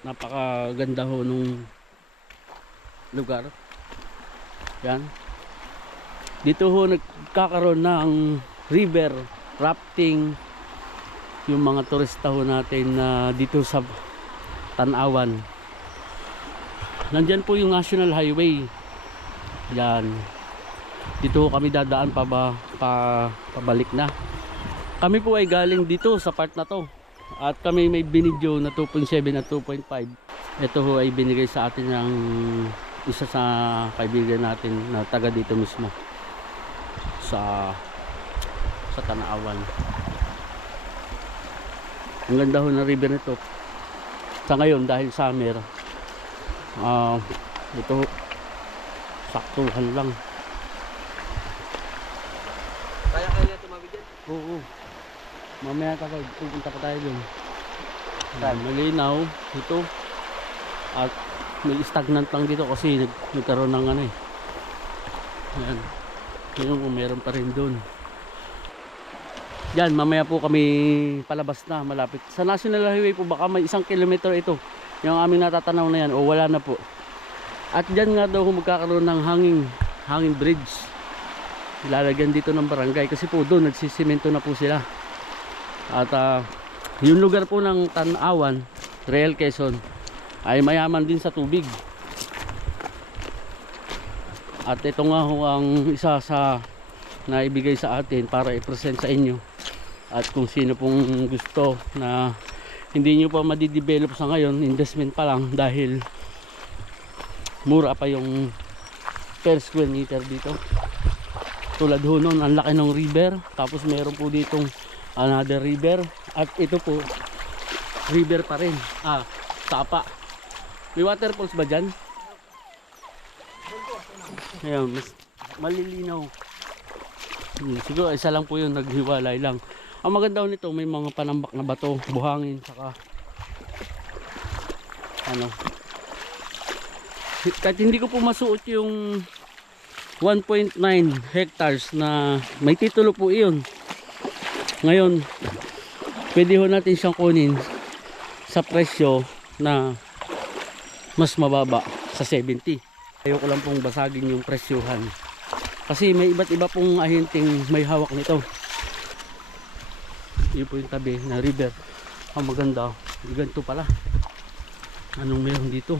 Napakaganda ho nung lugar. Yan. Dito ho nagkakaroon ng river rafting yung mga turista ho natin na dito sa Tanawan. Nandyan po yung National Highway. Yan. Dito ho kami dadaan pabalik na. Kami po ay galing dito sa part na to. At kami may binidyo na 2.7 at 2.5. Ito ho ay binigay sa atin ng isa sa kaibigan natin na taga dito mismo sa Tanawan. Ang ganda ho ng river nito. Sa ngayon dahil summer, ito saktuhan lang. Kaya kaya tumawid dyan? Oo. Mamaya pupunta pa tayo dun. Malinaw ito. At may stagnant lang dito kasi nagkaroon ng ano eh. Ayan. Yung meron pa rin dun. Yan, mamaya po kami palabas na, malapit. Sa National Highway po baka may 1 kilometro ito. Yung aming natatanaw na yan o wala na po. At dyan nga daw magkakaroon ng hanging bridge. Ilalagyan dito ng barangay kasi po doon nagsisimento na po sila. At yung lugar po ng Tanawan, Real Quezon, ay mayaman din sa tubig. At ito nga ho ang isa sa naibigay sa atin para i-present sa inyo. At kung sino pong gusto na hindi nyo pa madidevelop sa ngayon, investment pa lang dahil mura pa yung per square meter dito. Tulad ho nun, ang laki ng river. Tapos meron po ditong another river. At ito po, river pa rin. Tapa. May waterfalls ba dyan? Ayan, mas malilinaw. Siguro isa lang po yun, naghiwalay lang. Ang maganda nito, may mga panambak na bato, buhangin, saka ano. Kahit hindi ko po masuot yung 1.9 hectares na may titulo po iyon. Ngayon, pwede ho natin siyang kunin sa presyo na mas mababa sa 70. Ayoko lang pong basagin yung presyohan. Kasi may iba't iba pong ahenteng may hawak nito. Yun po yung tabi na river. Ang maganda, ganito pala. Anong meron dito?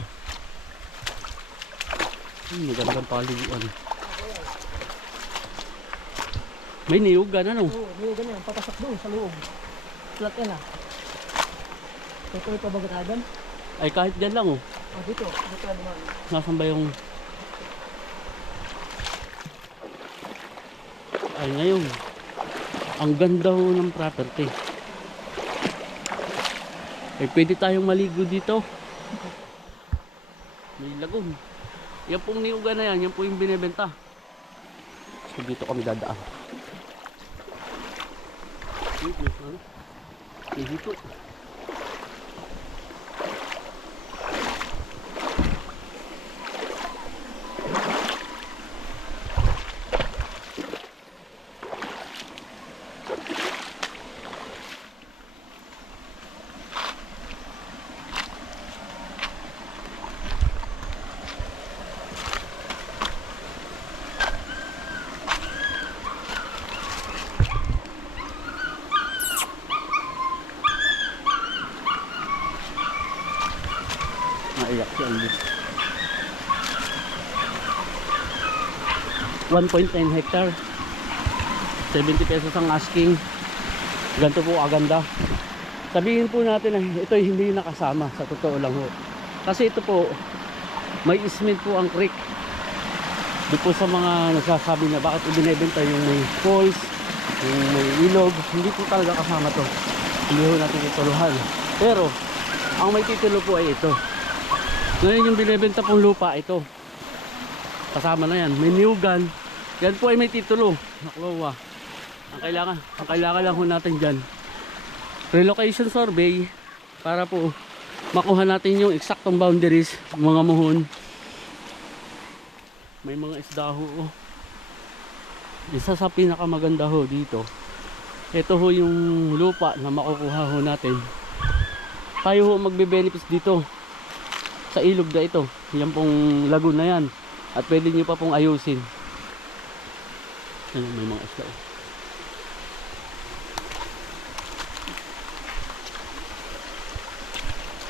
Magandang paliguan. May niyugan ano? Oo, niyugan yan. Papasak doon sa loob. Flat yan ah. Tutuloy pa ba gatagan? Ay kahit dyan lang oh. Dito. Dito naman. Nasaan ba yung... Ay ngayon. Ang ganda ho ng property. Eh pwede tayong maligo dito. May lagoon. Yan pong niyugan na yan. Yan po yung binebenta. So dito kami dadaan. Dito. Naiyak si Andy. 1.9 hectare. 70 pesos ang asking. Ganito po aganda. Sabihin po natin na ito ay hindi nakasama, sa totoo lang ho. Kasi ito po, may isment po ang creek. Di po sa mga nagsasabi na bakit ibinebenta yung may falls, yung may ilog, hindi po talaga kasama to. Hindi ho natin ituluhan. Pero, ang may titulo po ay ito. Ngayon yung binebenta pong lupa, ito. Kasama na yan. May niyugan. Yan po ay may titulo. Naklowa. Ang kailangan lang ho natin dyan, relocation survey para po makuha natin yung eksaktong boundaries, mga muhon. May mga isda ho. Isa sa pinakamaganda ho dito, ito ho yung lupa na makukuha ho natin. Tayo ho magbe-benefits dito sa ilog na ito. Yan pong lagoon na yan. At pwede nyo pa pong ayusin. Yan, may mga isla.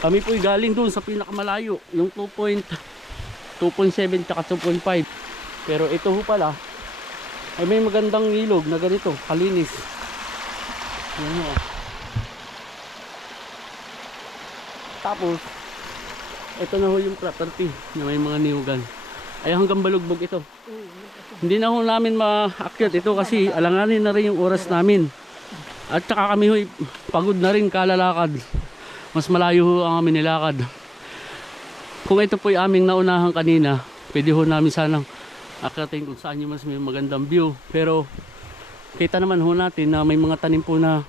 Kami po'y galing doon sa pinakamalayo, yung 2.7 tsaka 2.5. Pero ito ho pala ay may magandang ilog na ganito, kalinis. Yan ho. Tapos ito na ho yung property na may mga niyugan. Ay hanggang Balugbog ito. Hindi na ho namin maakyat ito kasi alanganin na rin yung oras namin. At saka kami ho pagod na rin kalalakad. Mas malayo ho ang aming nilakad. Kung ito po yung aming naunahan kanina, pwede ho namin sanang akyatin kung saan yung mas may magandang view. Pero kita naman ho natin na may mga tanim po na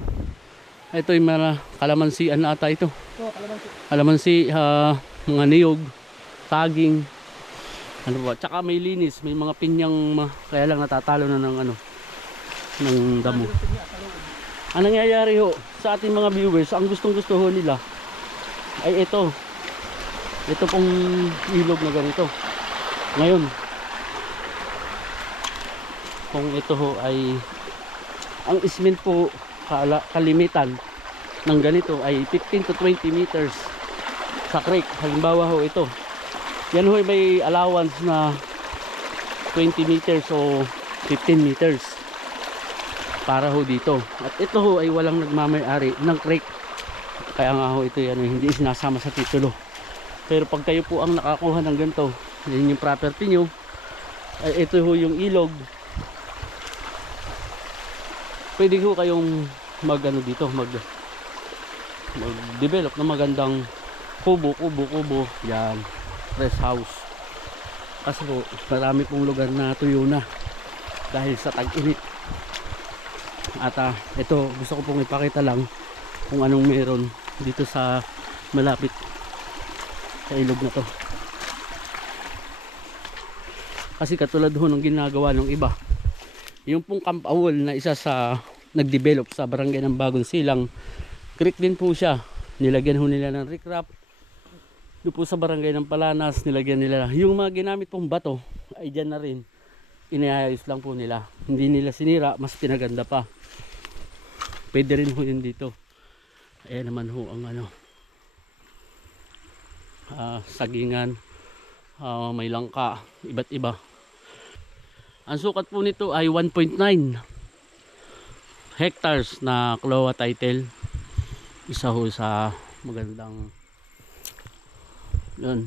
ito yung mga kalamansian na ata ito. Kalamansi, mga niyog, saging, ano ba, tsaka may linis, may mga pinyang kaya lang natatalo na ng ano, ng damo. Ang nangyayari ho sa ating mga viewers, ang gustong gusto ho nila ay ito pong ilog na ganito. Ngayon kung ito ho ay ang ismin po kalimitan ng ganito ay 15 to 20 meters sa creek. Halimbawa ho ito, yan ho may allowance na 20 meters o 15 meters para ho dito. At ito ho ay walang nagmamay-ari ng creek. Kaya nga ho ito yan, hindi sinasama sa titulo. Pero pag kayo po ang nakakuha ng ganito, yun yung property nyo, ay ito ho yung ilog. Pwede ho kayong dito, mag-develop ng magandang kubo. Yan, rest house. Kasi po, marami pong lugar na tuyo na dahil sa tag-init. At ito, gusto ko pong ipakita lang kung anong meron dito sa malapit sa ilog na to. Kasi katulad ho ng ginagawa ng iba, yung pong Camp Awol na isa sa nagdevelop sa barangay ng Bagong Silang, creek din po siya. Nilagyan ho nila ng riprap. Doon po sa barangay ng Palanas, nilagyan nila. Yung mga ginamit pong bato ay dyan na rin. Iniayos lang po nila. Hindi nila sinira, mas pinaganda pa. Pwede rin ho yun dito. Ayan naman ho ang ano, sagingan, may langka, iba't iba. Ang sukat po nito ay 1.9 hectares na CLOA title. Isa ho sa magandang yun.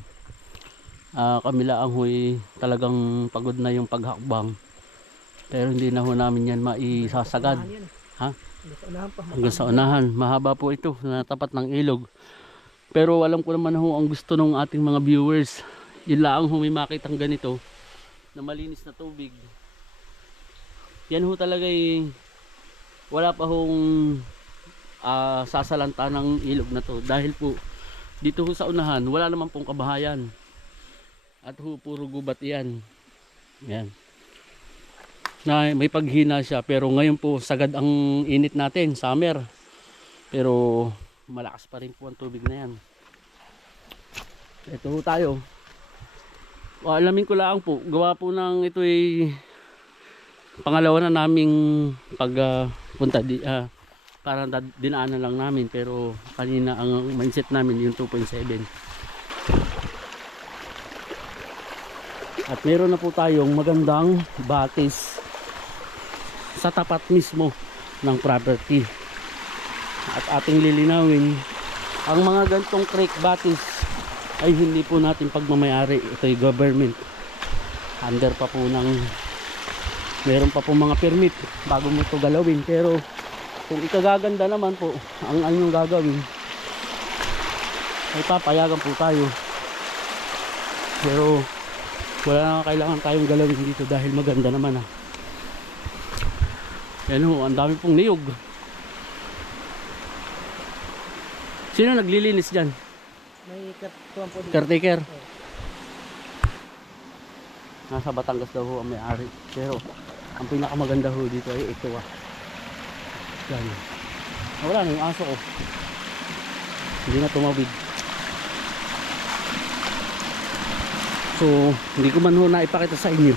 Kamila ang huy talagang pagod na yung paghakbang. Pero hindi na ho namin yan maisasagad. Ha? Hanggang sa unahan. Mahaba po ito na tapat ng ilog. Pero alam ko naman ho ang gusto ng ating mga viewers. Yun lang ho may makitang ganito na malinis na tubig. Yan ho talaga wala pa hong sasalanta ng ilog na to. Dahil po dito ho sa unahan wala naman pong kabahayan. At ho puro gubat yan. Yan. Na may paghina siya, pero ngayon po sagad ang init natin, summer. Pero malakas pa rin po ang tubig na yan. Ito ho tayo. Alamin ko lang po, gawa po ng ito ay pangalawa na naming pagpunta para dinaanan lang namin, pero kanina ang mindset namin yung 2.7. At meron na po tayong magandang batis sa tapat mismo ng property. At ating lilinawin, ang mga gantong creek batis ay hindi po natin pagmamayari. Ito ay government. Under pa po ng, meron pa po mga permit bago mo ito galawin. Pero kung ikagaganda naman po ang anyong gagawin, ay papayagan po tayo. Pero wala na kailangan tayong galawin dito dahil maganda naman Yan ho, ang dami pong niyog. Sino naglilinis dyan? May katuan po dito. Caretaker? Nasa Batangas daw ho ang may-ari. Pero ang pinakamaganda ho dito ay ito Yan. Wala na yung aso ko. Hindi na tumawid. So hindi ko man ho naipakita sa inyo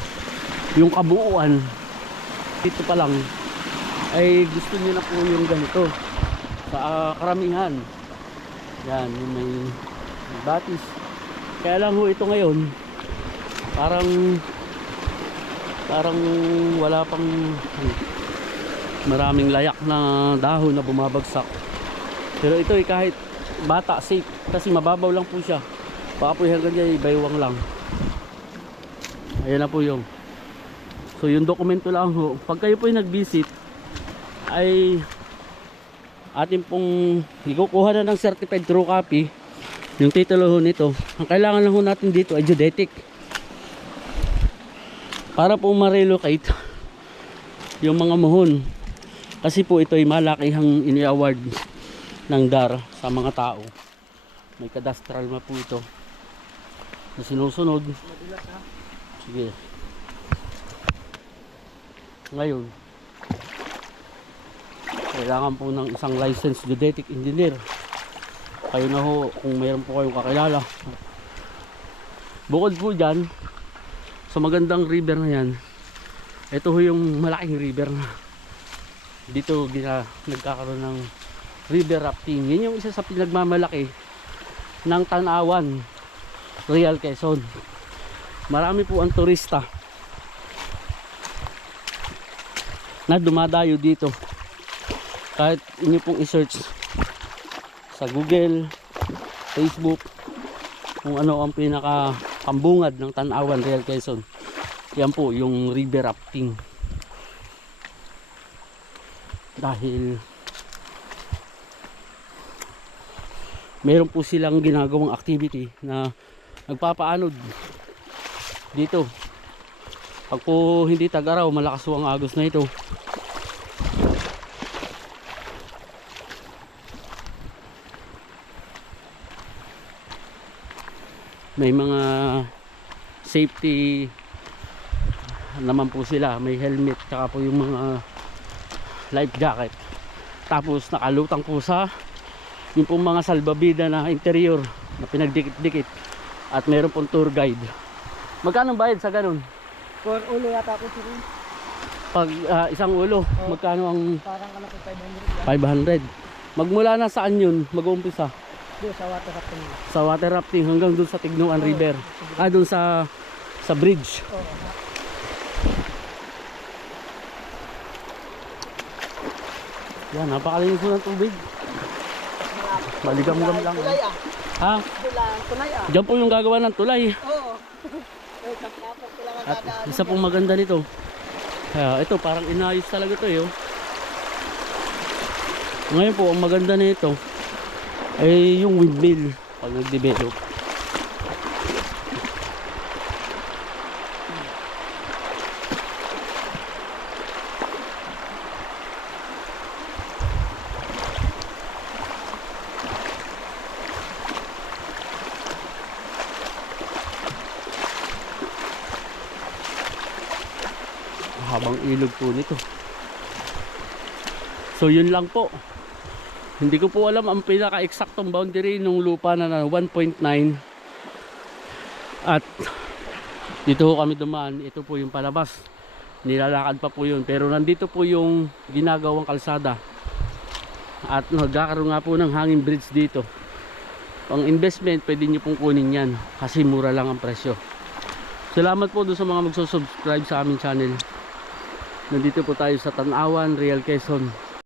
yung kabuuan. Dito pa lang ay gusto niyo na po yung ganito sa karamihan. Yan, yung may batis. Kaya lang ho ito ngayon parang wala pang maraming layak na dahon na bumabagsak. Pero ito ay kahit bata safe kasi mababaw lang po siya. Baka po hanggang dyan baywang lang. Ayan na po yung. So yung dokumento lang ho. Pag kayo po yung nag-visit ay atin pong ikukuha na ng certified true copy yung titulo ho nito. Ang kailangan lang ho natin dito ay geodetic para po ma-relocate yung mga muhon, kasi po ito ay malakihang ini-award ng DAR sa mga tao. May cadastral map po ito na sinusunod. Sige, ngayon kailangan po ng isang licensed geodetic engineer. Kayo na ho kung mayroon po kayong kakilala. Bukod po dyan sa magandang river na yan, ito ho yung malaking river na dito nagkakaroon ng river rafting. Yun yung isa sa pinagmamalaki ng Tanawan, Real Quezon. Marami po ang turista na dumadayo dito. Kahit inyo pong i-search sa Google, Facebook, kung ano ang pinaka kambungad ng Tanawan, Real Quezon, yan po yung river rafting. Dahil meron po silang ginagawang activity na nagpapaanod dito. Pag po hindi tag-araw, malakas po ang agos na ito. May mga safety naman po sila, may helmet, tsaka po yung mga life jacket. Tapos nakalutang po sa yung pong mga salbabida na interior na pinagdikit-dikit, at meron pong tour guide. Magkano bayad sa ganun? For ulo yata ako sir. Pag isang ulo, magkano ang Parang ano po 500 yan. 500? Magmula na saan yun mag-uumpisa? Doon sa water rafting. Sa water rafting hanggang dun sa Tignuan River. Dun sa bridge. Yan, napakalinis po ng tubig. Maligam-gam lang. Tulay Ha? Tulay Diyan po yung gagawa ng tulay. Oo. At isa pong maganda nito. Ito parang inayos talaga to eh. Oh. Ngayon po ang maganda nito ay yung windmill pag nag-develop. Habang ilog po nito. So yun lang po. Hindi ko po alam ang pinaka-eksaktong boundary ng lupa na 1.9. At dito ho kami dumaan. Ito po yung palabas. Nilalakad pa po yun. Pero nandito po yung ginagawang kalsada. At nagkakaroon nga po ng hanging bridge dito. Pang investment, pwede nyo pong kunin yan. Kasi mura lang ang presyo. Salamat po doon sa mga magsusubscribe sa aming channel. Nandito po tayo sa Tanawan, Real Quezon.